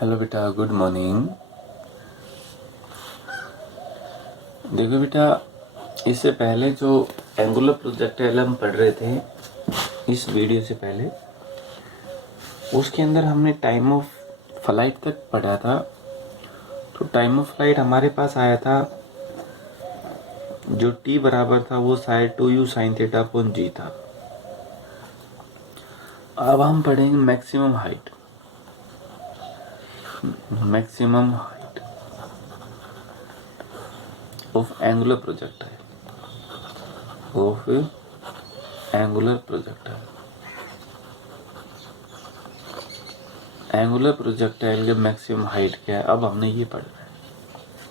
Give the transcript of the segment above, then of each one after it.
Hello बेटा, good morning. देखो बेटा, इससे पहले जो एंगुलर प्रोजेक्टाइल हम पढ़ रहे थे इस वीडियो से पहले, उसके अंदर हमने टाइम ऑफ फ्लाइट तक पढ़ा था। तो टाइम ऑफ फ्लाइट हमारे पास आया था, जो टी बराबर था वो शायद 2u sin थीटा अपॉन जी था। अब हम पढ़ेंगे maximum height of angular projectile angular projectile के मैक्सिमम हाइट क्या है, अब हमने ये पढ़ना है।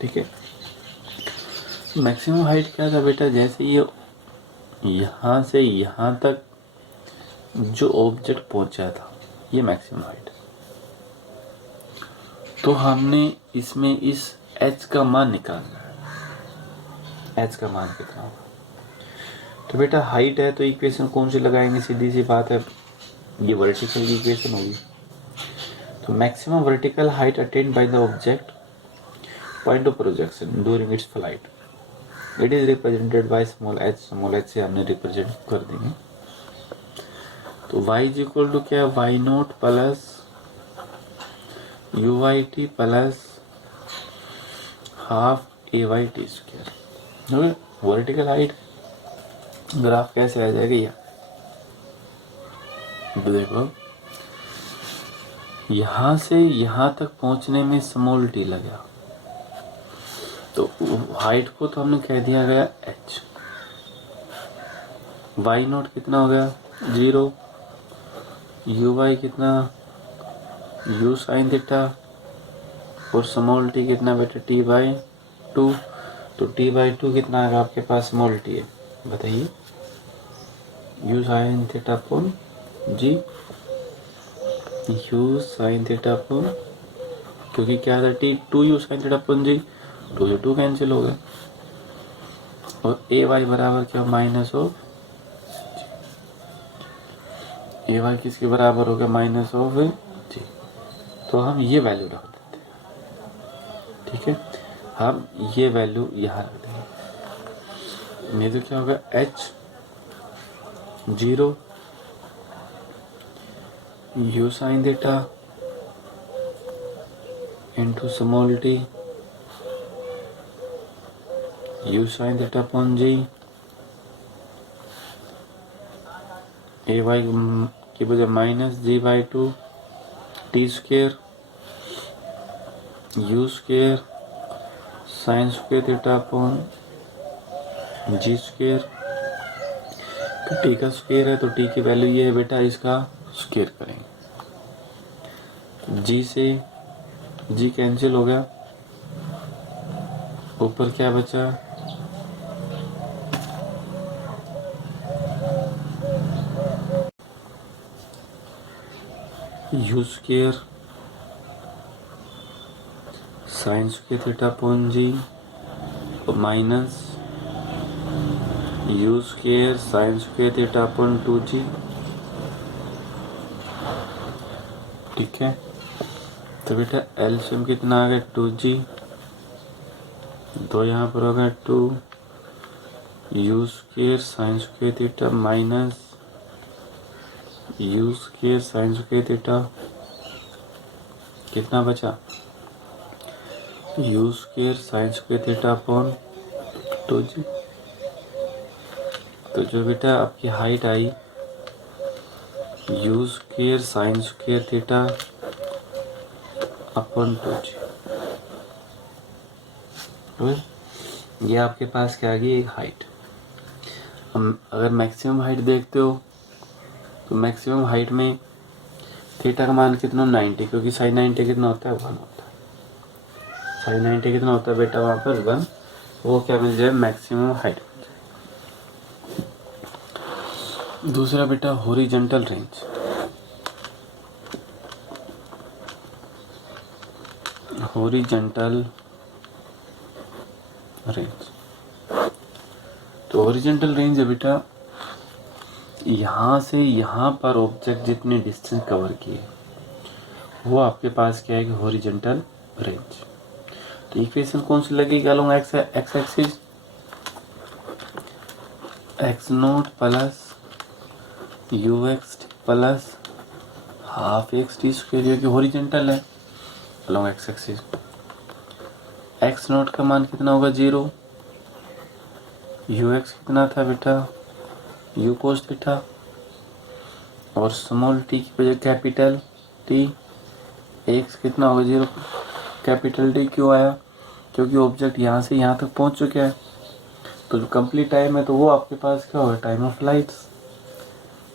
ठीक है, मैक्सिमम हाइट क्या था बेटा, जैसे ये यहाँ से यहाँ तक जो ऑब्जेक्ट पहुंचा था ये मैक्सिमम हाइट। तो हमने इसमें इस h का मान निकालना है। h का मान कितना होगा? तो बेटा हाइट है तो इक्वेशन कौन सी लगाएंगे, सीधी सी बात है, ये वर्टिकल की इक्वेशन होगी। तो maximum vertical height attained by the object point of projection during its flight, it is represented by small h से हमने रिप्रेजेंट कर देंगे। तो y इज इक्वल टू क्या, y naught plus u y t plus half a y t square. Vertical height graph कैसे आ जाएगा ये तो देखो, यहां से यहां तक पहुंचने में स्मॉल टी लगा, तो हाइट को तो हमने कह दिया गया h। y नॉट कितना हो गया 0, यू वाई कितना u साइन थीटा, और स्मॉल टी कितना बेटा t बाई 2। तो t बाई 2 कितना आएगा आपके पास, स्मॉल टी है, बताइए, u sine theta upon G, u sine theta upon, क्योंकि क्या था t 2u sine theta upon G, 2 से 2 कैंसिल हो गया, और ए वाई बराबर क्या, माइनस ऑफ ए वाई किसके बराबर हो गया, माइनस ऑफ जी। तो हम ये वैल्यू रख देते हैं। ठीक है, हम ये वैल्यू यहाँ रख देंगे, नहीं तो क्या होगा h 0 u sine theta into small T u sine theta upon G, A Y की बजाय minus G by 2 T square U square sine square theta upon G square. तो टी का स्क्वेयर है तो टी की वैल्यू ये है बेटा, इसका स्क्वेयर करेंगे, जी से जी कैंसिल हो गया, ऊपर क्या बचा, U square sine square theta upon G और minus U square sine square theta upon 2g। ठीक है, तो बेटा एलसीएम कितना आ गया 2g, तो यहाँ पर होगा 2 you square sine square theta minus U square sine square theta, कितना बचा, U square sine square theta upon 2g। तो जो बेटा आपकी height I you square sine square theta upon 2g, ये आपके पास क्या आ गई, एक हाइट। हम अगर मैक्सिमम हाइट देखते हो तो मैक्सिमम हाइट में थीटा का मान कितना 90, क्योंकि साइन 90 कितना होता है 1 होता है, साइन 90 कितना होता है बेटा वहाँ पर 1, वो क्या मिल जाए मैक्सिमम हाइट। दूसरा बेटा हॉरिजॉन्टल रेंज, हॉरिजॉन्टल रेंज। तो हॉरिजॉन्टल रेंज है बेटा, यहाँ से यहाँ पर ऑब्जेक्ट जितने डिस्टेंस कवर किए वो आपके पास क्या है कि हॉरिजॉन्टल रेंज। तो इक्वेशन कौन सी लगेगी along x axis? X note plus you x plus half x T square, जो कि हॉरिजॉन्टल है along x axis. X note का मान कितना होगा? 0। यू एक्स कितना था बेटा? यू कोस थीटा, और स्मॉल टी की वजह कैपिटल टी। एक्स कितना होगा? 0। कैपिटल टी क्यों आया? क्योंकि ऑब्जेक्ट यहाँ से यहाँ तक पहुँच चुका है। तो जो कंप्लीट टाइम है तो वो आपके पास क्या होगा? Time of flights.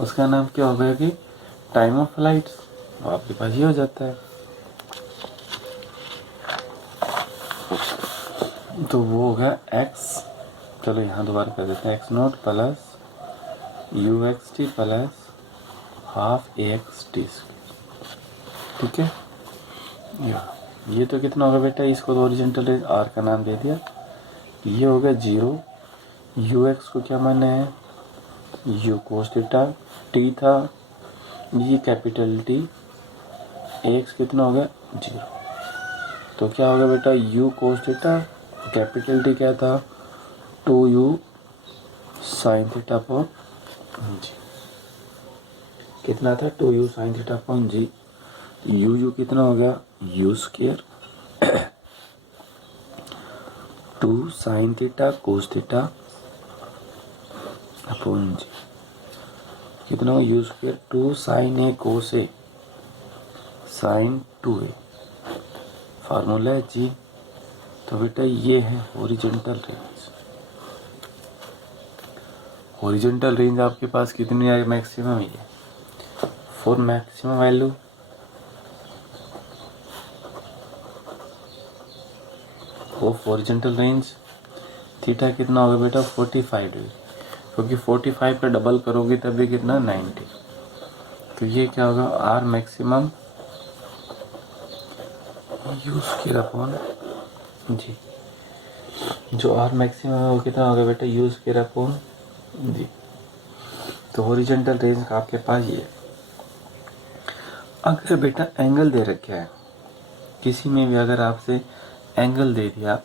उसका नाम क्या होगा कि टाइम ऑफ फ्लाइट्स। वो आपके पास ये हो जाता है। तो वो हो गया एक्स, चलो यहाँ दोबारा कर देते हैं, x note plus you x T plus half A x T. ठीक है, ये तो कितना होगा बेटा? इसको तो ओरिजेंटल रेंज आर का नाम दे दिया। ये होगा 0। यू एक्स को क्या माना है? यू कोस थीटा, टी था, ये कैपिटल टी। एक्स कितना होगा? 0। तो क्या होगा बेटा? You cos theta, capital T क्या था? 2u sine theta upon G. कितना था? 2u sine theta upon G. U कितना हो गया? U square 2 sine theta cos theta upon G. कितना हो? U square 2 sine A cos A sine 2a। Formula है जी। तो बेटा ये है हॉरिजॉन्टल रेंज। हॉरिजॉन्टल रेंज आपके पास कितनी है? मैक्सिमम ही है। For maximum value of horizontal range theta कितना होगा बेटा? 45 डिग्री, क्योंकि 45 का डबल करोगे तब भी कितना? 90। तो ये क्या होगा? R maximum U square upon G. जो आर मैक्सिमम है वो कितना होगा बेटा? U square upon G. तो हॉरिजॉन्टल रेंज का आपके पास ये है। अगर बेटा एंगल दे रखा है किसी में भी, अगर आपसे एंगल दे दिया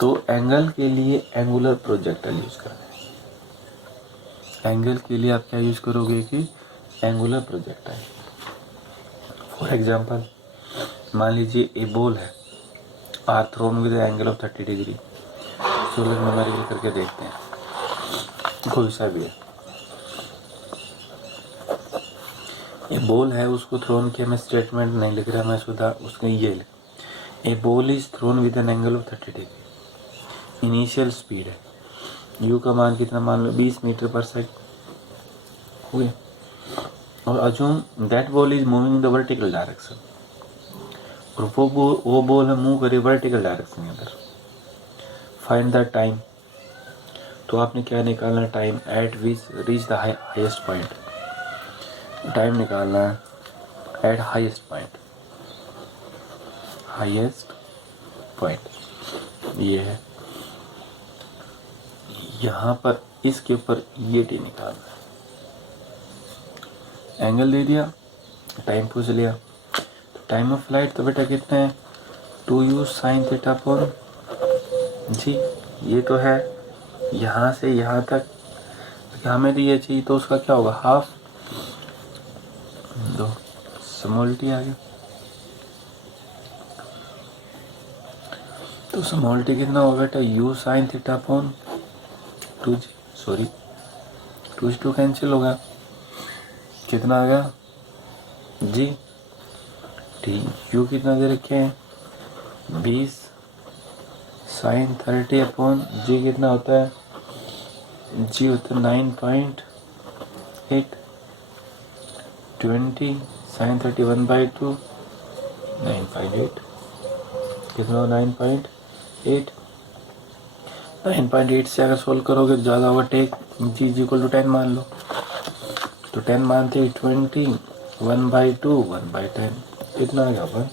तो एंगल के लिए एंगुलर प्रोजेक्टाइल यूज करना है। एंगल के लिए आप क्या यूज करोगे कि एंगुलर प्रोजेक्टाइल। फॉर एग्जांपल मान लीजिए ए बॉल है, are thrown with angle of 30 degree. चलो न्यूमेरिकल करके देखते हैं, कोई सा भी है। ये बॉल है, उसको थ्रोन किया, मैं स्टेटमेंट नहीं लिख रहा, मैं सुधा उसको ये लिख, a ball is thrown with an angle of 30 degree. Initial speed है यू का मान कितना? मान लो 20 मीटर पर सेकंड हो गया। और assume that ball is moving in the vertical direction, और वो बॉल है मूव करे वर्टिकल डायरेक्शन के अंदर। Find the time. तो आपने क्या निकालना? Time eight which reach the highest point. Time निकालना है eight highest point. Highest point ये है, यहाँ पर इसके ऊपर ये टी निकालना है। एंगल दे दिया, टाइम पूछ लिया। तो टाइम ऑफ फ्लाइट तो बेटा कितना है? 2u साइन थीटा अपॉन जी। ये तो है यहाँ से यहाँ तक, हमें तो ये चाहिए, तो उसका क्या होगा? हाफ। दो स्मॉल टी आ गया। तो स्मॉल टी कितना होगा बेटा? u sine theta upon 2g, sorry 2 से 2 कैंसिल होगा। कितना आ गया? G T. यू कितना दे रखे हैं? 20 साइन 30 अपॉन जी कितना होता है? जी होता है 9.8। 20 साइन 31/2 9.8 कितना? 9.8। 9.8 से अगर सोल्व करोगे तो ज़्यादा होगा। टेक जी इक्वल टू 10 मान लो, तो 10 मानते 20 1/2 1/10 कितना आ गया? 1।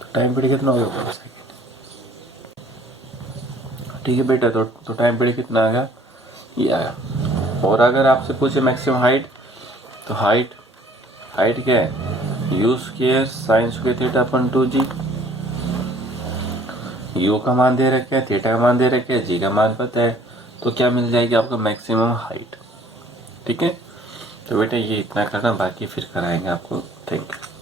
तो टाइम पीरियड कितना हो गया? 1 सेकेंड। ठीक है बेटा, तो टाइम पीरियड कितना आ गया? ये आया। और अगर आपसे पूछे मैक्सिमम हाइट, तो हाइट क्या है? You square sine square theta upon 2g, you का मान दे रखा है, थीटा का मान दे रखा है, जी का मान पता है, तो क्या मिल जाएगी आपको मैक्सिमम हाइट। ठीक है, तो बेटा ये इतना करना, बाकी फिर कराएंगे आपको। Thank you.